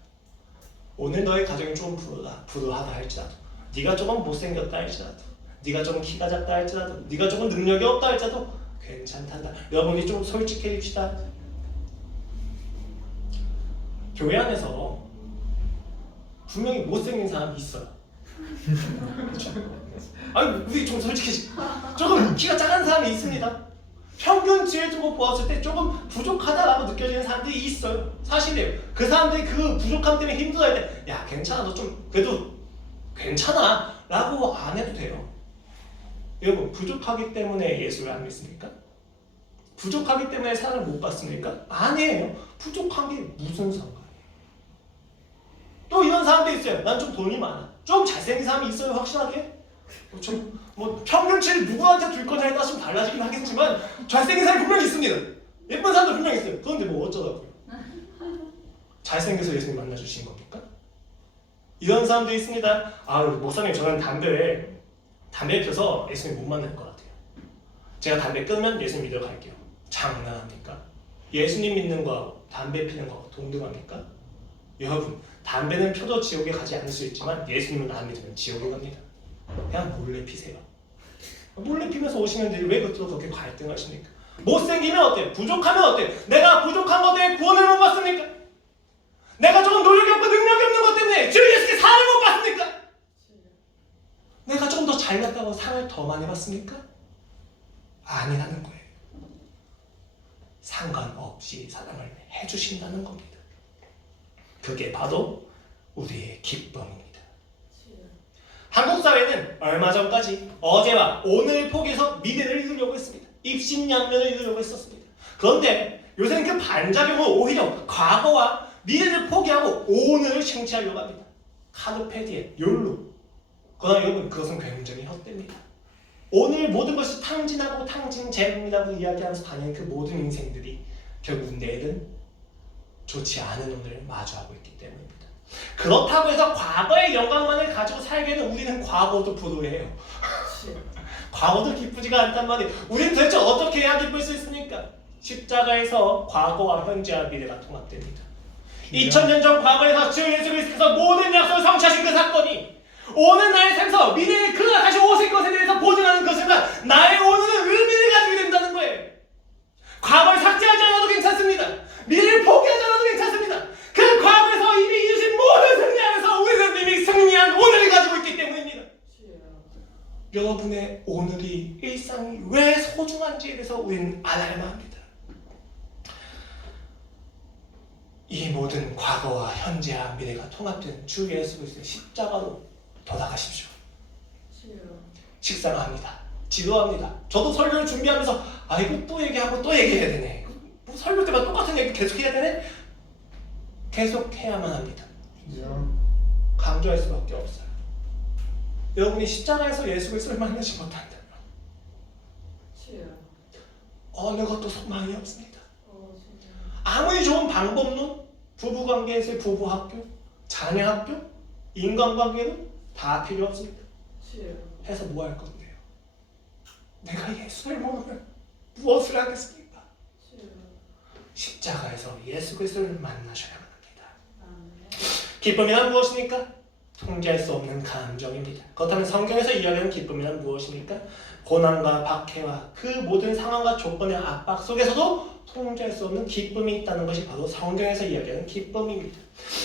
오늘 너의 가정이 좀 불우하다 할지라도, 네가 조금 못생겼다 할지라도, 네가 조금 키가 작다 할지라도, 네가 조금 능력이 없다 할지라도 괜찮단다. 여러분이 좀 솔직해집시다. 교회 안에서 분명히 못생긴 사람이 있어요. 아니, 우리 좀 솔직해지. 조금 키가 작은 사람이 있습니다. 평균치를 두고 보았을 때 조금 부족하다라고 느껴지는 사람들이 있어요. 사실이에요. 그 사람들이 그 부족함 때문에 힘들어할 때, 야, 괜찮아, 너 좀 그래도 괜찮아 라고 안 해도 돼요. 여러분, 부족하기 때문에 예수를 안 믿습니까? 부족하기 때문에 사랑을 못 받습니까? 아니에요. 부족한 게 무슨 상관? 또 이런 사람도 있어요. 난 좀 돈이 많아. 좀 잘생긴 사람이 있어요, 확실하게. 뭐 평균치를 누구한테 줄 거냐에 따라 좀 달라지긴 하겠지만 잘생긴 사람이 분명히 있습니다. 예쁜 사람도 분명히 있어요. 그런데 뭐 어쩌라고요? 잘생겨서 예수님 만나주신 겁니까? 이런 사람도 있습니다. 아, 목사님, 저는 담배 펴서 예수님 못 만날 것 같아요. 제가 담배 끊으면 예수님 믿으러 갈게요. 장난합니까? 예수님 믿는 거하고 담배 피는 거하고 동등합니까? 여러분, 담배는 펴도 지옥에 가지 않을 수 있지만 예수님은 안 믿으면 지옥에 갑니다. 그냥 몰래 피세요. 몰래 피면서 오시면 되지 왜 그것도 그렇게 갈등하십니까? 못생기면 어때요? 부족하면 어때요? 내가 부족한 것 때문에 구원을 못 받습니까? 내가 조금 노력이 없고 능력이 없는 것 때문에 주 예수께 상을 못 받습니까? 내가 조금 더 잘났다고 상을 더 많이 받습니까? 아니라는 거예요. 상관없이 사랑을 해주신다는 겁니다. 그게 바로 우리의 기쁨입니다. 한국 사회는 얼마 전까지 어제와 오늘 포기해서 미래를 이루려고 했습니다. 입신양면을 이루려고 했었습니다. 그런데 요새는 그 반작용은 오히려 과거와 미래를 포기하고 오늘을 쟁취하려고 합니다. 카르페 디엠, 욜로. 그러나 여러분 그것은 굉장히 헛됩니다. 오늘 모든 것이 탕진하고 탕진잼이라고 이야기하면서 다니는 그 모든 인생들이 결국 내일은 좋지 않은 오늘을 마주하고 있기 때문입니다. 그렇다고 해서 과거의 영광만을 가지고 살기에는 우리는 과거도 불우해요. 과거도 기쁘지가 않단 말이에요. 우리는 도대체 어떻게 해야 기쁠 수 있습니까? 십자가에서 과거와 현재와 미래가 통합됩니다. 2000년 전 과거에서 주 예수 그리스도께서 모든 약속을 성취하신 그 사건이 오늘 나의 삶에서 미래에 그가 다시 오실 것에 대해서 보증하는 것이지만 나의 오늘은 의미를 가지게 된다는 거예요. 과거를 삭제하지 않아도 괜찮습니다. 미래를 포기하지 않아도 괜찮습니다. 그 과거에서 이미 이루신 모든 승리 안에서 우리는 이미 승리한 오늘을 가지고 있기 때문입니다. 여러분의 오늘이 일상이 왜 소중한지에 대해서 우리는 알아야만 합니다. 이 모든 과거와 현재와 미래가 통합된 주 예수 그리스도의 십자가로 돌아가십시오. 식상합니다. 지루합니다. 저도 설교를 준비하면서 이거 또 얘기하고 또 얘기해야 되네. 뭐 설교 때마다 똑같은 얘기 계속 해야 되네. 계속 해야만 합니다. 강조할 수밖에 없어요. 여러분이 십자가에서 예수 그리스도를 만나지 못한다면 어느 것도 소망이 없습니다. 아무리 좋은 방법론, 부부관계에서의 부부학교, 자녀학교, 인간관계도 다 필요 없습니다. 해서 뭐 할 건데요? 내가 예수를 모르면 무엇을 하겠습니까? 십자가에서 예수 그리스도를 만나셔야만 합니다. 기쁨이란 무엇입니까? 통제할 수 없는 감정입니다. 그렇다면 성경에서 이야기하는 기쁨이란 무엇입니까? 고난과 박해와 그 모든 상황과 조건의 압박 속에서도 통제할 수 없는 기쁨이 있다는 것이 바로 성경에서 이야기하는 기쁨입니다.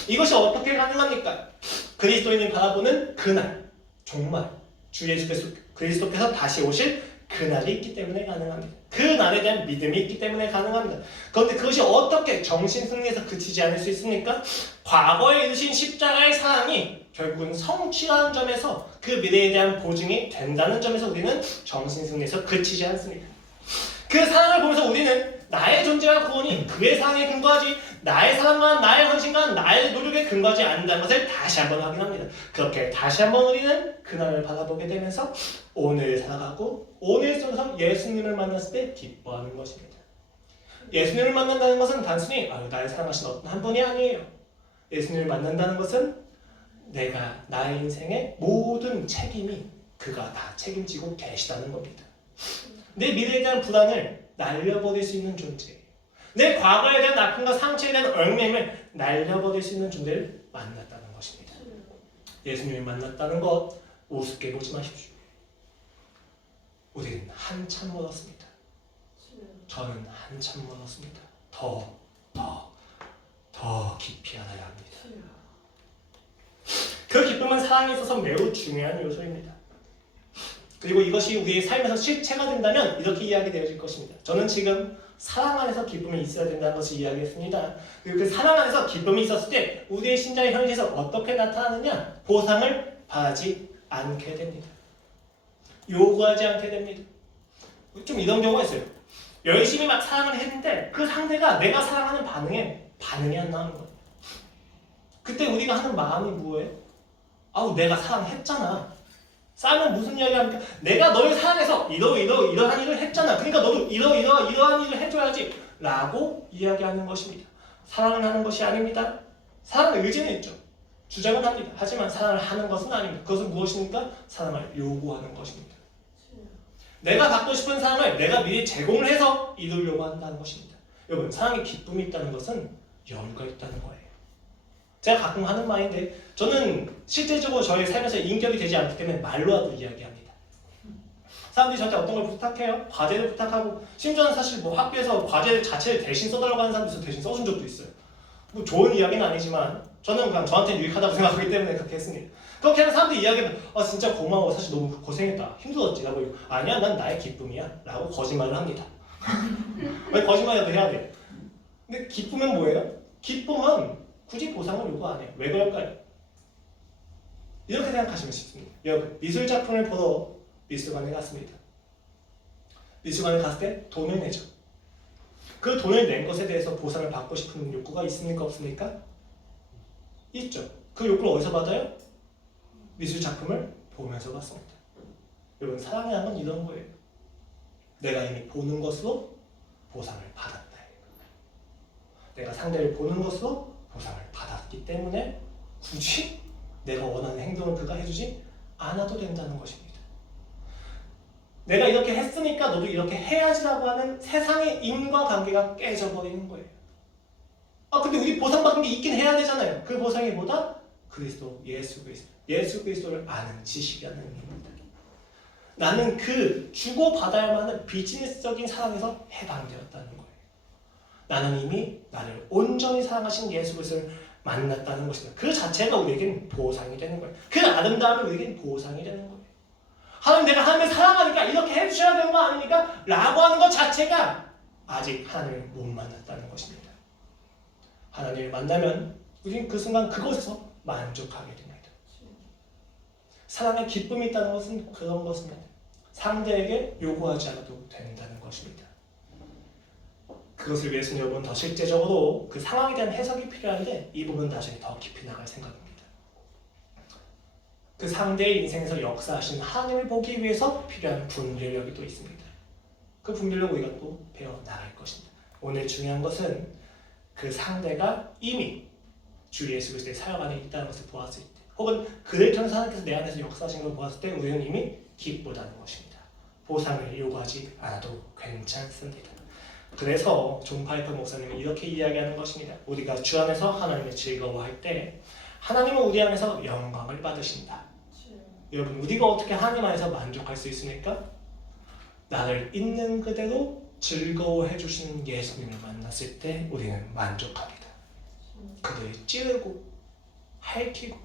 이것이 어떻게 가능합니까? 그리스도인이 바라보는 그날, 정말 주 예수 그리스도께서 다시 오실 그날이 있기 때문에 가능합니다. 그 날에 대한 믿음이 있기 때문에 가능합니다. 그런데 그것이 어떻게 정신승리에서 그치지 않을 수 있습니까? 과거에 이루신 십자가의 사랑이 결국은 성취라는 점에서 그 미래에 대한 보증이 된다는 점에서 우리는 정신승리에서 그치지 않습니다. 그 사랑을 보면서 우리는 나의 존재와 구원이 그의 사랑에 근거하지 나의 사랑과 나의 헌신과 나의 노력에 근거하지 않는다는 것을 다시 한번 확인합니다. 그렇게 다시 한번 우리는 그날을 바라보게 되면서 오늘 살아가고 오늘 속에서 예수님을 만났을 때 기뻐하는 것입니다. 예수님을 만난다는 것은 단순히 나를 사랑하신 어떤 한 분이 아니에요. 예수님을 만난다는 것은 내가 나의 인생의 모든 책임이 그가 다 책임지고 계시다는 겁니다. 내 미래에 대한 불안을 날려버릴 수 있는 존재예요. 내 과거에 대한 아픔과 상처에 대한 얽매임을 날려버릴 수 있는 존재를 만났다는 것입니다. 예수님을 만났다는 것 우습게 보지 마십시오. 우리는 한참 멀었습니다. 저는 한참 멀었습니다. 더 깊이 알아야 합니다. 그 기쁨은 사랑에 있어서 매우 중요한 요소입니다. 그리고 이것이 우리의 삶에서 실체가 된다면 이렇게 이야기되어질 것입니다. 저는 지금 사랑 안에서 기쁨이 있어야 된다는 것을 이야기했습니다. 그리고 그 사랑 안에서 기쁨이 있었을 때 우리의 신자의 현실에서 어떻게 나타나느냐? 보상을 바라지 않게 됩니다. 요구하지 않게 됩니다. 좀 이런 경우가 있어요. 열심히 막 사랑을 했는데 그 상대가 내가 사랑하는 반응이 안 나오는 거예요. 그때 우리가 하는 마음이 뭐예요? 내가 사랑했잖아. 싸우면 무슨 이야기 합니까? 내가 너를 사랑해서 이러한 일을 했잖아. 그러니까 너도 이러한 일을 해줘야지 라고 이야기하는 것입니다. 사랑을 하는 것이 아닙니다. 사랑의 의지는 있죠. 주장은 합니다. 하지만 사랑을 하는 것은 아닙니다. 그것은 무엇입니까? 사랑을 요구하는 것입니다. 내가 받고 싶은 사랑을 내가 미리 제공을 해서 이루려고 한다는 것입니다. 여러분, 사랑에 기쁨이 있다는 것은 여유가 있다는 거예요. 제가 가끔 하는 말인데 저는 실제적으로 저희 삶에서 인격이 되지 않기 때문에 말로라도 이야기합니다. 사람들이 저한테 어떤 걸 부탁해요? 과제를 부탁하고 심지어는 사실 뭐 학교에서 과제 자체를 대신 써달라고 하는 사람도 있어서 대신 써준 적도 있어요. 뭐 좋은 이야기는 아니지만 저는 그냥 저한테 유익하다고 생각하기 때문에 그렇게 했습니다. 그렇게 하는 사람들이 이야기하면 진짜 고마워. 사실 너무 고생했다. 힘들었지. 라고 아니야 난 나의 기쁨이야. 라고 거짓말을 합니다. 왜 거짓말이라도 해야 돼요? 근데 기쁨은 뭐예요? 기쁨은 굳이 보상을 요구 안 해요. 왜 그럴까요? 이렇게 생각하시면 쉽습니다. 여러분 미술 작품을 보러 미술관에 갔습니다. 미술관에 갔을 때 돈을 내죠. 그 돈을 낸 것에 대해서 보상을 받고 싶은 욕구가 있습니까? 없습니까? 있죠. 그 욕구를 어디서 받아요? 미술 작품을 보면서 받습니다. 여러분 사랑이라는 건 이런 거예요. 내가 이미 보는 것으로 보상을 받았다. 내가 상대를 보는 것으로 보상을 받았기 때문에 굳이 내가 원하는 행동을 그가 해주지 않아도 된다는 것입니다. 내가 이렇게 했으니까 너도 이렇게 해야지라고 하는 세상의 인과관계가 깨져버리는 거예요. 근데 우리 보상받은 게 있긴 해야 되잖아요. 그 보상이 뭐다? 그리스도, 예수 그리스도를 아는 지식이라는 의미입니다. 나는 그 주고받아야만 하는 비즈니스적인 사랑에서 해방되었다는 거예요. 나는 이미 나를 온전히 사랑하신 예수 그리스도를 만났다는 것입니다. 그 자체가 우리에겐 보상이 되는 거예요. 그 아름다움이 우리에겐 보상이 되는 거예요. 하나님 내가 하나님을 사랑하니까 이렇게 해주셔야 되는 거 아닙니까? 라고 하는 것 자체가 아직 하나님을 못 만났다는 것입니다. 하나님을 만나면 우리는 그 순간 그것에서 만족하게 됩니다. 사랑의 기쁨이 있다는 것은 그런 것입니다. 상대에게 요구하지 않아도 된다는 것입니다. 그것을 위해서는 여러분 더 실제적으로 그 상황에 대한 해석이 필요한데 이 부분 나중에 더 깊이 나갈 생각입니다. 그 상대의 인생에서 역사하신 하나님을 보기 위해서 필요한 분별력이 또 있습니다. 그 분별력 우리가 또 배워나갈 것입니다. 오늘 중요한 것은 그 상대가 이미 주 예수 그리스도의 사역 안에 있다는 것을 보았을 때 혹은 그를 통해서 하나님께서 내 안에서 역사하신 걸 보았을 때 우리는 이미 기쁘다는 것입니다. 보상을 요구하지 않아도 괜찮습니다. 그래서 존 파이퍼 목사님은 이렇게 이야기하는 것입니다. 우리가 주 안에서 하나님을 즐거워할 때 하나님은 우리 안에서 영광을 받으신다. 여러분 우리가 어떻게 하나님 안에서 만족할 수 있습니까? 나를 있는 그대로 즐거워해 주시는 예수님을 만났을 때 우리는 만족합니다. 그를 찌르고 핥히고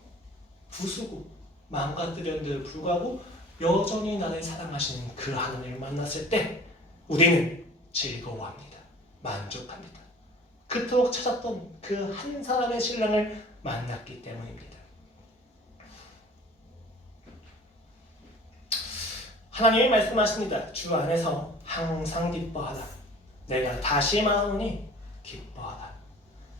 부수고 망가뜨렸는데도 불구하고 여전히 나를 사랑하시는 그 하나님을 만났을 때 우리는 즐거워합니다. 만족합니다. 그토록 찾았던 그 한 사람의 신랑을 만났기 때문입니다. 하나님이 말씀하십니다. 주 안에서 항상 기뻐하라. 내가 다시 말하노니 기뻐하라.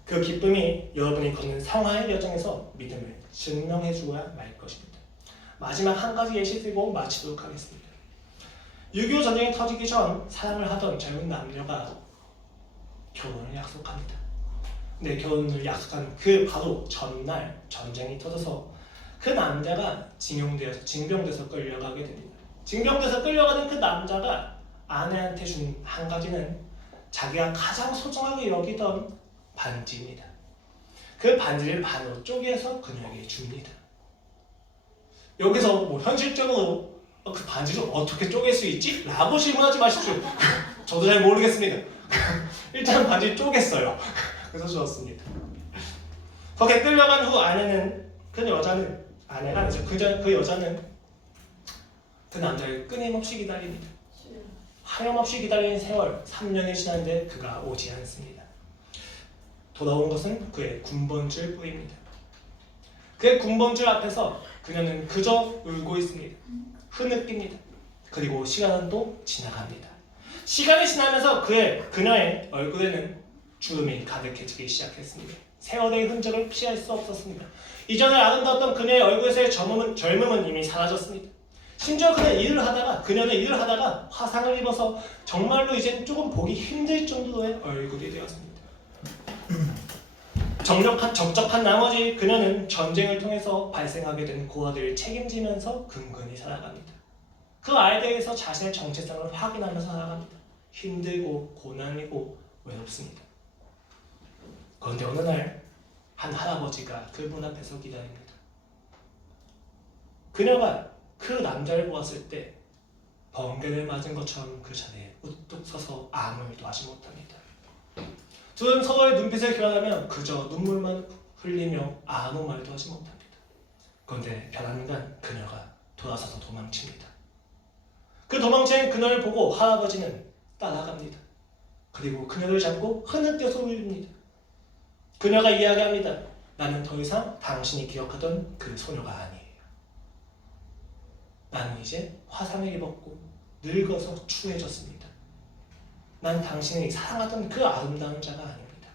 그 기쁨이 여러분이 걷는 성화의 여정에서 믿음을 증명해 주어야 말 것입니다. 마지막 한 가지 예시 들고 마치도록 하겠습니다. 6.25 전쟁이 터지기 전 사랑을 하던 젊은 남녀가 결혼을 약속합니다. 근데 결혼을 약속한 그 바로 전날 전쟁이 터져서 그 남자가 징병돼서 끌려가게 됩니다. 징병돼서 끌려가는 그 남자가 아내한테 준 한 가지는 자기가 가장 소중하게 여기던 반지입니다. 그 반지를 반으로 쪼개서 그녀에게 줍니다. 여기서 뭐 현실적으로 그 반지를 어떻게 쪼갤 수 있지? 라고 질문하지 마십시오. 저도 잘 모르겠습니다. 일단 반지를 쪼갰어요. 그래서 주었습니다. 그렇게 끌려간 후 아내가 아니죠. 그 여자는 그 남자를 끊임없이 기다립니다. 하염없이 기다리는 세월 3년이 지났는데 그가 오지 않습니다. 돌아온 것은 그의 군번줄 뿐입니다. 그의 군번줄 앞에서 그녀는 그저 울고 있습니다. 흐느낍니다. 그리고 시간은 또 지나갑니다. 시간이 지나면서 그녀의 얼굴에는 주름이 가득해지기 시작했습니다. 세월의 흔적을 피할 수 없었습니다. 이전에 아름다웠던 그녀의 얼굴에서의 젊음은 이미 사라졌습니다. 심지어 그녀는 일을 하다가 화상을 입어서 정말로 이제는 조금 보기 힘들 정도의 얼굴이 되었습니다. 적적한 나머지 그녀는 전쟁을 통해서 발생하게 된 고아들을 책임지면서 근근히 살아갑니다. 그 아이들에게서 자신의 정체성을 확인하면서 살아갑니다. 힘들고 고난이고 외롭습니다. 그런데 어느 날 한 할아버지가 그문 앞에서 기다립니다. 그녀가 그 남자를 보았을 때 번개를 맞은 것처럼 그 자리에 우뚝 서서 아무 일도 하지 못합니다. 둘은 서로의 눈빛을 교환하며 그저 눈물만 흘리며 아무 말도 하지 못합니다. 그런데 변한간 그녀가 돌아서서 도망칩니다. 그 도망친 그녀를 보고 할아버지는 따라갑니다. 그리고 그녀를 잡고 흐느껴서 울립니다. 그녀가 이야기합니다. 나는 더 이상 당신이 기억하던 그 소녀가 아니에요. 나는 이제 화상을 입었고 늙어서 추해졌습니다. 난 당신이 사랑하던 그 아름다운 자가 아닙니다.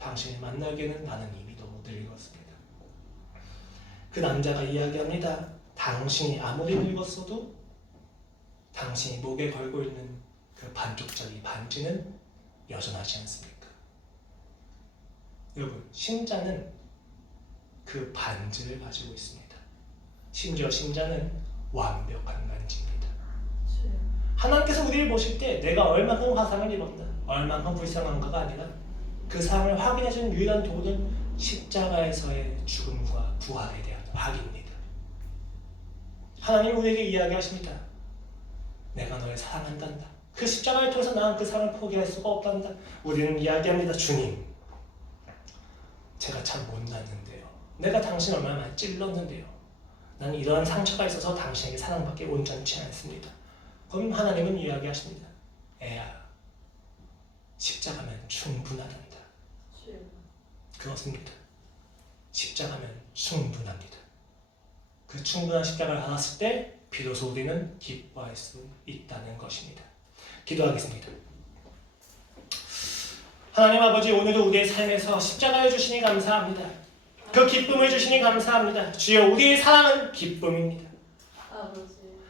당신을 만나기에는 나는 이미 너무 늙었습니다. 그 남자가 이야기합니다. 당신이 아무리 늙었어도 당신이 목에 걸고 있는 그 반쪽짜리 반지는 여전하지 않습니까? 여러분, 신자는 그 반지를 가지고 있습니다. 심지어 신자는 완벽한 반지입니다. 하나님께서 우리를 보실 때 내가 얼만큼 화상을 입었나, 얼만큼 불쌍한가가 아니라 그 상황을 확인해주는 유일한 도구는 십자가에서의 죽음과 부활에 대한 확인입니다. 하나님 우리에게 이야기하십니다. 내가 너를 사랑한단다. 그 십자가를 통해서 나는 그 사랑을 포기할 수가 없단다. 우리는 이야기합니다. 주님, 제가 참 못났는데요. 내가 당신 얼마나 많이 찔렀는데요. 나는 이러한 상처가 있어서 당신에게 사랑받기 온전치 않습니다. 그럼 하나님은 이야기하십니다. 애야, 십자가면 충분하단다. 그렇습니다. 십자가면 충분합니다. 그 충분한 십자가를 알았을 때 비로소 우리는 기뻐할 수 있다는 것입니다. 기도하겠습니다. 하나님 아버지, 오늘도 우리의 삶에서 십자가를 주시니 감사합니다. 그 기쁨을 주시니 감사합니다. 주여, 우리의 사랑은 기쁨입니다.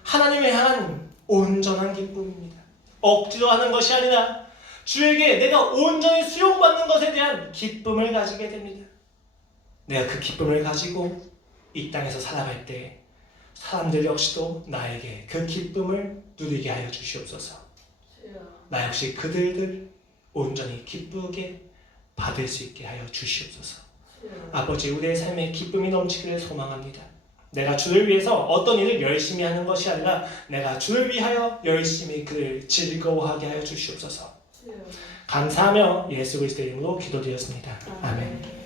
하나님을 향한 온전한 기쁨입니다. 억지로 하는 것이 아니라 주에게 내가 온전히 수용받는 것에 대한 기쁨을 가지게 됩니다. 내가 그 기쁨을 가지고 이 땅에서 살아갈 때 사람들 역시도 나에게 그 기쁨을 누리게 하여 주시옵소서. 나 역시 그들을 온전히 기쁘게 받을 수 있게 하여 주시옵소서. 아버지, 우리의 삶에 기쁨이 넘치기를 소망합니다. 내가 주를 위해서 어떤 일을 열심히 하는 것이 아니라 내가 주를 위하여 열심히 그를 즐거워하게 하여 주시옵소서. 감사하며 예수 그리스도의 이름으로 기도드렸습니다. 아멘.